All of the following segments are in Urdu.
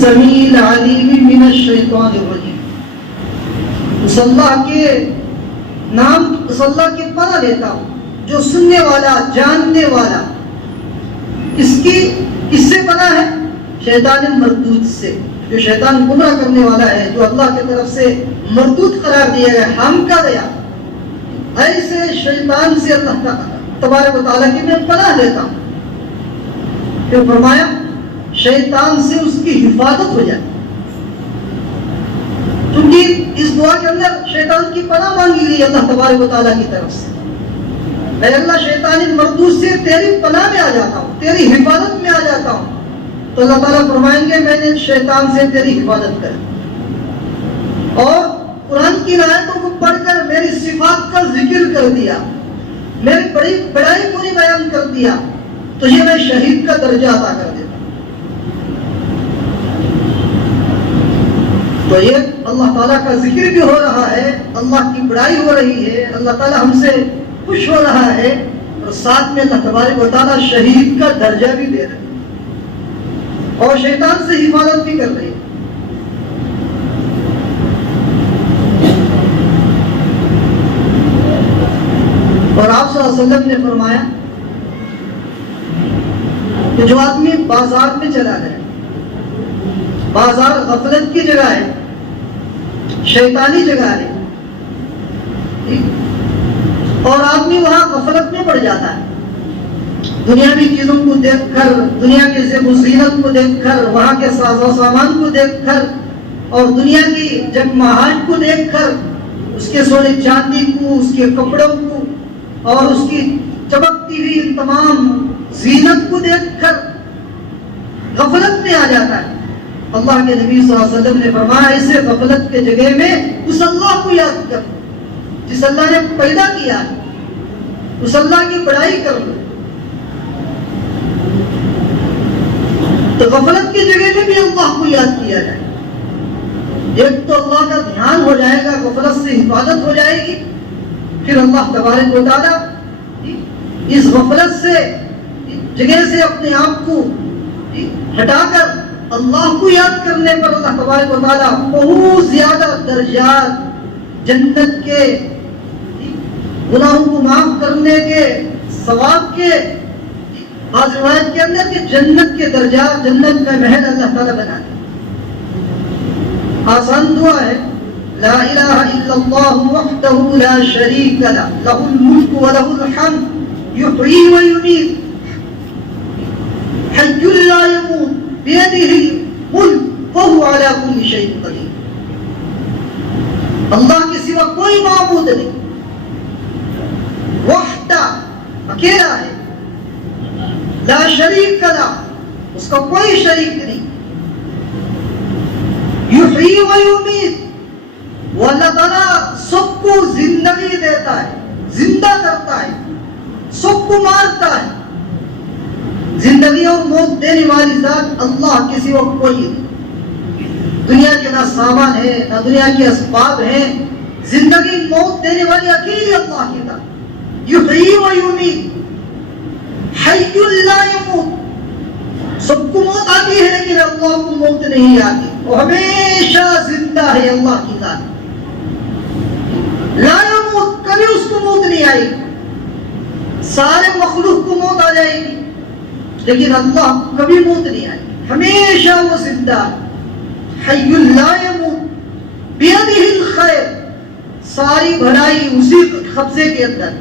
السمیع العلیم من الشیطان الرجیم. اس اللہ کے نام، اس اللہ کی پناہ لیتا ہوں جو سننے والا، جاننے والا. اس سے پناہ ہے شیطان مردود سے، جو شیطان گمراہ کرنے والا ہے، جو اللہ کی طرف سے مردود قرار دیا گیا، ہم کا گیا. ایسے شیطان سے اللہ تبارک و تعالیٰ کی میں پناہ لیتا ہوں. پھر فرمایا شیطان سے اس کی حفاظت ہو جائے، کیونکہ اس دعا کے اندر شیطان کی پناہ مانگی گئی اللہ تبارک و تعالیٰ کی طرف سے. اے اللہ شیطان مردود سے تیری پناہ میں آ جاتا ہوں، تیری حفاظت میں آ جاتا ہوں. تو اللہ تعالیٰ فرمائیں گے میں نے شیطان سے تیری حفاظت کر، اور قرآن کی آیتوں کو پڑھ کر میری صفات کا ذکر کر دیا، میری بڑی بڑائی پوری بیان کر دیا، تجھے میں شہید کا درجہ عطا کر دیتا. تو یہ اللہ تعالیٰ کا ذکر بھی ہو رہا ہے، اللہ کی بڑائی ہو رہی ہے، اللہ تعالیٰ ہم سے خوش ہو رہا ہے، اور ساتھ میں اللہ تبارک و تعالیٰ شہید کا درجہ بھی دے رہے ہیں اور شیطان سے حفاظت بھی کر رہی ہے. اور آپ صلی اللہ علیہ وسلم نے فرمایا کہ جو آدمی بازار میں چلا جائے، بازار غفلت کی جگہ ہے، شیطانی جگہ ہے، اور آدمی وہاں غفلت میں پڑ جاتا ہے، دنیاوی چیزوں کو دیکھ کر، دنیا کے زیب و زینت کو دیکھ کر، وہاں کے ساز و سامان کو دیکھ کر، اور دنیا کی جگمگاہٹ کو دیکھ کر، اس کے سونے چاندی کو، اس کے کپڑوں کو، اور اس کی چمکتی ہوئی تمام زینت کو دیکھ کر غفلت میں آ جاتا ہے. اللہ کے نبی صلی اللہ علیہ وسلم نے فرمایا اسے غفلت کے جگہ میں اس اللہ کو یاد کر، جس اللہ نے پیدا کیا ہے، اس اللہ کی بڑائی کر لو. تو غفلت کی جگہ میں بھی اللہ کو یاد کیا جائے. ایک تو اللہ کا دھیان ہو جائے گا، غفلت سے حفاظت ہو جائے گی، پھر اللہ تبارک و تعالیٰ اس غفلت سے جگہ سے اپنے آپ کو ہٹا کر اللہ کو یاد کرنے پر اللہ تبارک و تعالیٰ بہت زیادہ درجات جنت کے، گناہوں کو معاف کرنے کے، ثواب کے، بعض روایت کے اندر کہ جنت کے درجات، جنت میں محل اللہ تعالیٰ بنا دے. آسان دعا ہے لا الہ الا اللہ وحدہ لا شریک لہ لہ الملک ولہ الحمد یحیی ویمیت حی لا یموت بیدہ الملک وہو علی کل شیء قدیر. اللہ کے سوا کوئی معبود نہیں، وحدہ اکیلا ہے، لا شریک لہ اس کا کوئی شریک نہیں، یحیی ویمیت وہ اللہ تعالیٰ سب کو زندگی دیتا ہے، زندہ کرتا ہے، سب کو مارتا ہے. زندگی اور موت دینے والی ذات اللہ کے سوا کوئی نہیں. دنیا کے نہ سامان ہے، نہ دنیا کے اسباب ہیں، زندگی موت دینے والی اکیلی اللہ کی ذات. یحیی و یمیت حی لا یموت، سب کو موت آتی ہے لیکن اللہ کو موت نہیں آتی، وہ ہمیشہ زندہ ہے اللہ کی ذات. لا یموت، کبھی اس کو موت نہیں آئی. سارے مخلوق کو موت آ جائے گی لیکن اللہ کو کبھی موت نہیں آئی، ہمیشہ وہ زندہ. حی لا یموت بیدہ الخیر، ساری بھلائی اسی قبضے کے اندر،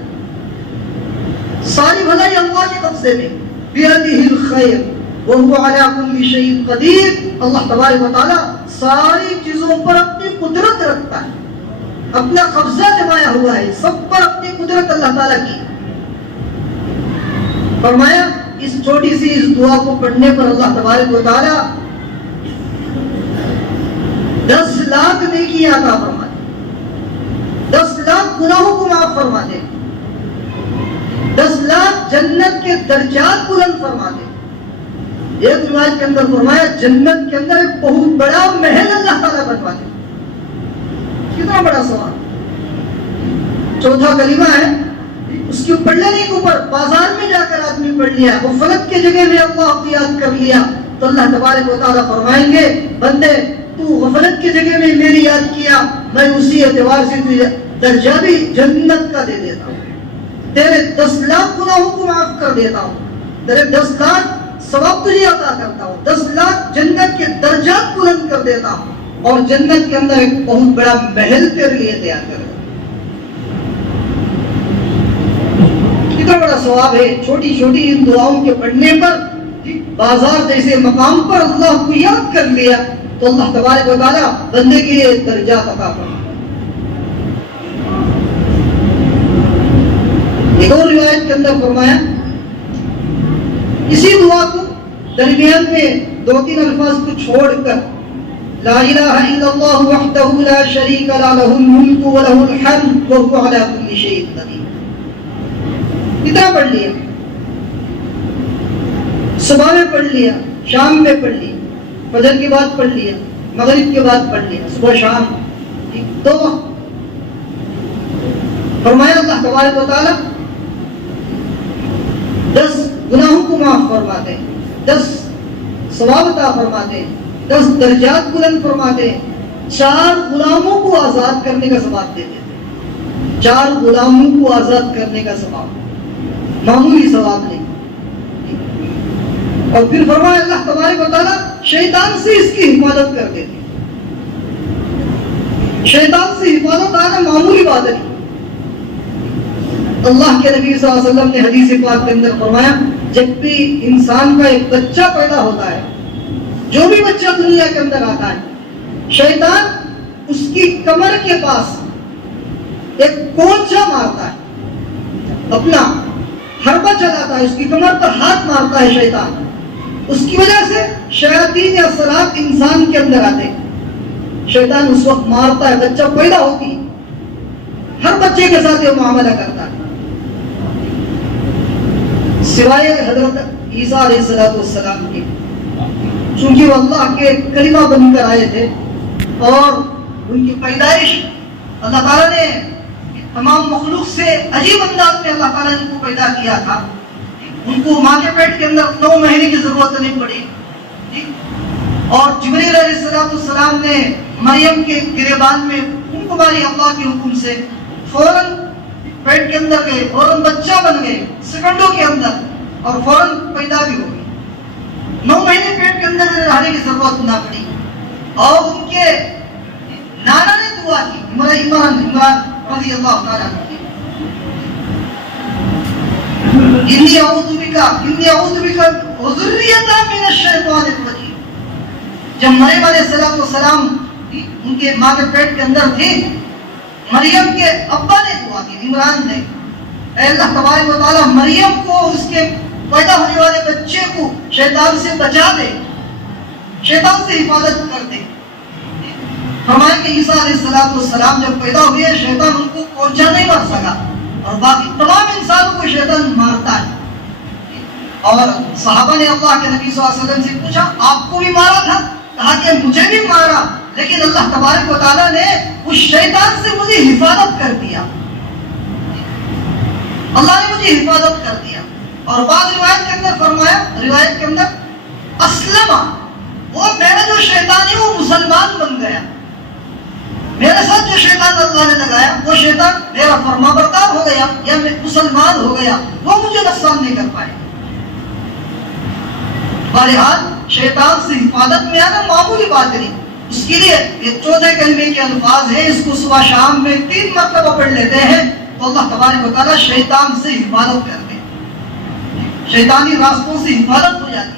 ساری بھلائی اللہ کے قبضے میں. بیدہ الخیر وہو علی کل شیء قدیر، اللہ تبارک و تعالیٰ ساری چیزوں پر اپنی قدرت رکھتا ہے، اپنا قبضہ جمایا ہوا ہے، سب پر اپنی قدرت اللہ تعالیٰ کی. فرمایا اس چھوٹی سی اس دعا کو پڑھنے پر اللہ تبارک و تعالیٰ 10 لاکھ نیکی عطا فرما دے، 10 لاکھ گناہوں کو معاف فرما دے، 10 لاکھ جنت کے درجات بلند فرما دے. ایک روایت کے اندر فرمایا جنت کے اندر ایک بہت بڑا محل اللہ تعالیٰ بنوا دے. کتنا بڑا سوال. چوتھا کلمہ ہے اس کے پڑھنے نہیں اوپر، بازار میں جا کر آدمی پڑھ لیا، غفلت کے جگہ میں اللہ کو یاد کر لیا، تو اللہ تبارک و تعالیٰ فرمائیں گے بندے تو غفلت کی جگہ میں میری یاد کیا، میں اسی اعتبار سے تجھے درجہ بھی جنت کا دے دیتا ہوں، تیرے 10 لاکھ گناہوں کو معاف کر دیتا ہوں، تیرے 10 لاکھ ثواب تجھے عطا کرتا ہوں، 10 لاکھ جنت کے درجات بلند کر دیتا ہوں، اور جنت کے اندر ایک بہت بڑا محل تیرے لیے تیار کر دیتا ہوں۔ کتنا بڑا ثواب ہے چھوٹی چھوٹی ان دعاؤں کے پڑھنے پر۔ بازار جیسے مقام پر اللہ کو یاد کر لیا تو اللہ تبارک و تعالیٰ بندے کے لیے درجات عطا فرماتا ہے۔ ایک اور روایت کے اندر فرمایا اسی دعا کو درمیان میں 2-3 الفاظ کو چھوڑ کر لا الہ الا اللہ وحدہ لا شریک له له الملک وله الحمد وهو على كل شيء قدیر، اتنا پڑھ لیا، صبح میں پڑھ لیا، شام میں پڑھ لیا، فجر کے بعد پڑھ لیا، مغرب کے بعد پڑھ لیا، صبح شام 2 وقت۔ فرمایا اللہ تبارک و تعالیٰ 10 گناہوں کو معاف فرماتے ہیں، 10 ثواب عطا فرماتے ہیں، 10 درجات بلند فرماتے ہیں، 4 غلاموں کو آزاد کرنے کا ثواب دیتے ہیں، 4 غلاموں کو آزاد کرنے کا ثواب، معمولی ثواب نہیں۔ اور پھر فرمایا اللہ تبارک و تعالیٰ شیطان سے اس کی حفاظت کر دیتے ہیں، شیطان سے حفاظت آنا معمولی بات نہیں۔ اللہ کے نبی صلی اللہ علیہ وسلم نے حدیث پاک کے اندر فرمایا جب بھی انسان کا ایک بچہ پیدا ہوتا ہے، جو بھی بچہ دنیا کے اندر آتا ہے، شیطان اس کی کمر کے پاس ایک کونچا مارتا ہے، اپنا حربہ چلاتا ہے، اس کی کمر پر ہاتھ مارتا ہے شیطان، اس کی وجہ سے شیاطین یا اثرات انسان کے اندر آتے ہیں، شیطان اس وقت مارتا ہے، بچہ پیدا ہوتی ہے، ہر بچے کے ساتھ یہ معاملہ کرتا ہے سوائے حضرت عیسیٰ علیہ السلام کے، چونکہ وہ اللہ کے کلمہ بن کر آئے تھے اور ان کی پیدائش اللہ تعالیٰ نے تمام مخلوق سے عجیب انداز میں اللہ تعالیٰ نے ان کو پیدا کیا تھا، ان کو ماں کے پیٹ کے اندر 9 مہینے کی ضرورت نہیں پڑی، اور جبریل علیہ السلام نے مریم کے گریبان میں ان کو ماری اللہ کے حکم سے، فوراً پیٹ کے اندر گئے، فوراً بچہ بن گئے سیکنڈوں کے اندر، اور فوراً پیدا بھی ہو گئی، 9 مہینے پیٹ کے اندر رہنے کی ضرورت نہ پڑی، اور ان کے نانا نے دعا کی، عمران رضی اللہ تعالیٰ عنہ، انی اعوذ بک وذریۃ من الشیطان الرجیم۔ جب مریم علیہ السلام ان کے ماں کے پیٹ کے اندر تھے، مریم کے ابا نے دعا کی، عمران نے، اے اللہ تبارک و تعالیٰ مریم کو اس کے پیدا ہونے والے بچے کو شیطان سے بچا دے، شیطان سے حفاظت کر دے۔ فرمایا کہ عیسیٰ علیہ السلام جب پیدا ہوئے شیطان ان کو کونچا نہیں مار سکا، اور باقی تمام انسانوں کو شیطان مارتا ہے۔ اور صحابہ نے اللہ کے نبی صلی اللہ علیہ وسلم سے پوچھا آپ کو بھی مارا تھا؟ کہا کہ مجھے بھی مارا، لیکن اللہ تبارک و تعالیٰ نے اس شیطان سے مجھے حفاظت کر دیا، اللہ نے مجھے حفاظت کر دیا۔ اور بعض روایت کے اندر فرمایا، روایت کے اندر اسلم، وہ میرا جو شیطان ہے وہ مسلمان بن گیا، میرے ساتھ جو شیطان اللہ نے لگایا وہ شیطان میرا فرما بردار ہو گیا یا میں مسلمان ہو گیا، وہ مجھے نقصان نہیں کر پائے۔ بہرحال شیطان سے حفاظت میں آنا معمولی بات نہیں، اس کے لیے یہ 14 کلمے کے الفاظ ہیں، اس کو صبح شام میں 3 مرتبہ پڑھ لیتے ہیں تو اللہ تبارک و تعالیٰ شیطان سے حفاظت کرتے ہیں، شیطانی راستوں سے حفاظت ہو جاتی ہے۔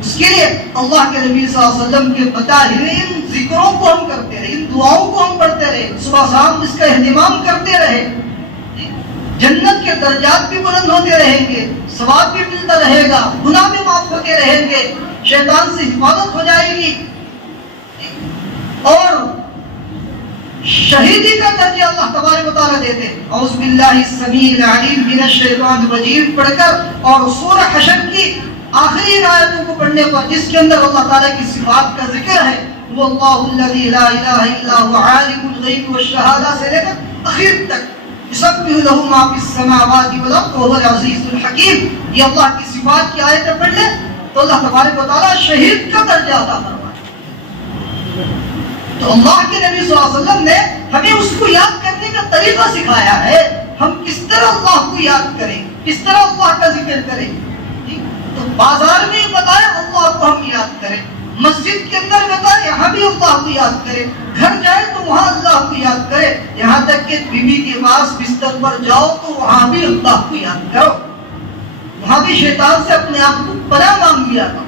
اس کے لیے اللہ کے نبی صلی اللہ علیہ وسلم کے بتائے ہوئے ان ذکروں کو ہم کرتے رہے، ان دعاؤں کو ہم پڑھتے رہے، صبح شام اس کا اہتمام کرتے رہے، جنت کے درجات بھی بلند ہوتے رہیں گے، ثواب بھی ملتا رہے گا، گناہ بھی معاف ہوتے رہیں گے، شیطان سے حفاظت ہو جائے گی، اور شہیدی کا درجہ اللہ تبارک و تعالیٰ دیتے۔ اعوذ باللہ السمیع العلیم من الشیطان الرجیم پڑھ کر اور سورہ حشر کی آخری آیتوں کو پڑھنے پر جس کے اندر اللہ تعالیٰ کی صفات کا ذکر ہے، وہ اللہ الذی لا الہ الا هو عالم الغیب والشہادہ سے لے کر اخیر تک، یسبح له ما فی السماوات والارض وهو العزیز الحکیم، یہ اللہ کی صفات کی آیتیں پڑھ لیں تو اللہ تبارک و تعالیٰ شہید کا درجہ عطا فرمائے۔ تو اللہ کے نبی صلی اللہ علیہ وسلم نے ہمیں اس کو یاد کرنے کا طریقہ سکھایا ہے. ہم کس طرح اللہ کو یاد کریں, کس طرح اللہ کا ذکر کریں. تو بازار میں بتایا اللہ کو ہم یاد کریں, مسجد کے اندر بتایا یہاں بھی اللہ کو یاد کرے, گھر جائے تو وہاں اللہ کو یاد کرے, یہاں تک کہ بیوی کے پاس بستر پر جاؤ تو وہاں بھی اللہ کو یاد کرو, وہاں بھی شیطان سے اپنے آپ کو پناہ مانگ لیا کرو.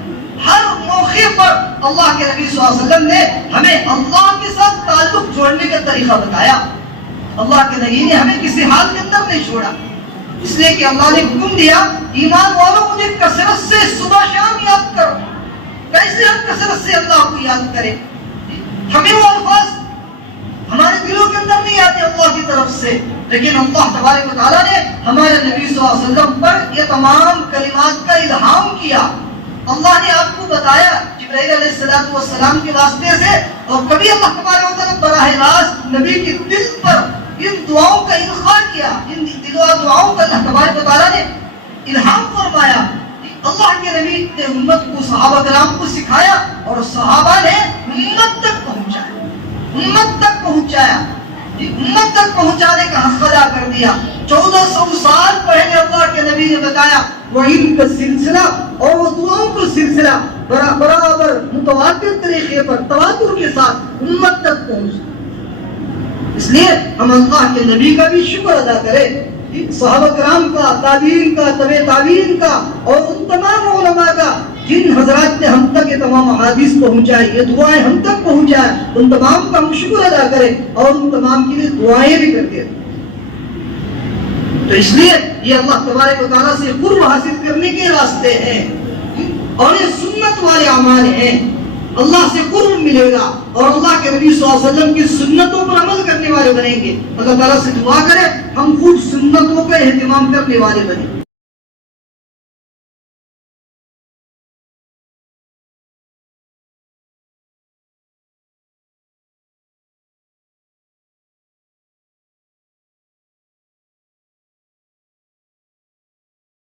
ہر موقع پر اللہ کے نبی صلی اللہ علیہ وسلم نے ہمیں اللہ کے ساتھ تعلق جوڑنے کا طریقہ بتایا. اللہ کے نبی نے ہمیں کسی حال کے اندر نہیں چھوڑا, اس لیے کہ اللہ نے حکم دیا ایمان والوں مجھے کثرت سے صبح شام یاد کرو. کیسے ہم کثرت سے اللہ کو یاد کریں؟ ہمیں وہ الفاظ ہمارے دلوں کے اندر نہیں آتے اللہ کی طرف سے, لیکن اللہ تبارک و تعالیٰ نے ہمارے نبی صلی اللہ علیہ وسلم پر یہ تمام کلمات کا الہام کیا. اللہ نے آپ کو بتایا جبرائیل علیہ السلام کے واسطے سے, اور کبھی اللہ تبارک و تعالیٰ براہ راست نبی کے دل پر ان دعاؤں کا القاء کیا, ان دعاؤں کا اللہ تبارک و تعالیٰ نے الہام فرمایا. اللہ کے نبی نے امت کو صحابہ کرام کو سکھایا اور صحابہ نے امت تک پہنچایا, امت تک پہنچایا, امت تک پہنچانے کا حق ادا کر دیا. 1400 سال پہلے اللہ کے نبی نے بتایا وہ علم کا سلسلہ اور وہ دعاؤں کا سلسلہ برابر متواتر طریقے پر تواتر کے ساتھ امت تک پہنچا. اس لیے ہم اللہ کے نبی کا بھی شکر ادا کریں, صحابہ کرام کا, تابعین کا, تبع تابعین کا, اور ان تمام علماء کا جن حضرات نے ہم تک یہ تمام احادیث پہنچائی, یہ دعائیں ہم تک پہنچائیں, ان تمام کا ہم شکر ادا کریں اور ان تمام کے لیے دعائیں بھی کرتے ہیں. تو اس لیے یہ اللہ تبارک و تعالیٰ سے قرب حاصل کرنے کے راستے ہیں اور یہ سنت والے اعمال ہیں. اللہ سے قرب ملے گا اور اللہ کے نبی صلی اللہ علیہ وسلم کی سنتوں پر عمل کرنے والے بنیں گے. اللہ تعالیٰ سے دعا کرے ہم خود سنتوں کا اہتمام کرنے والے بنیں.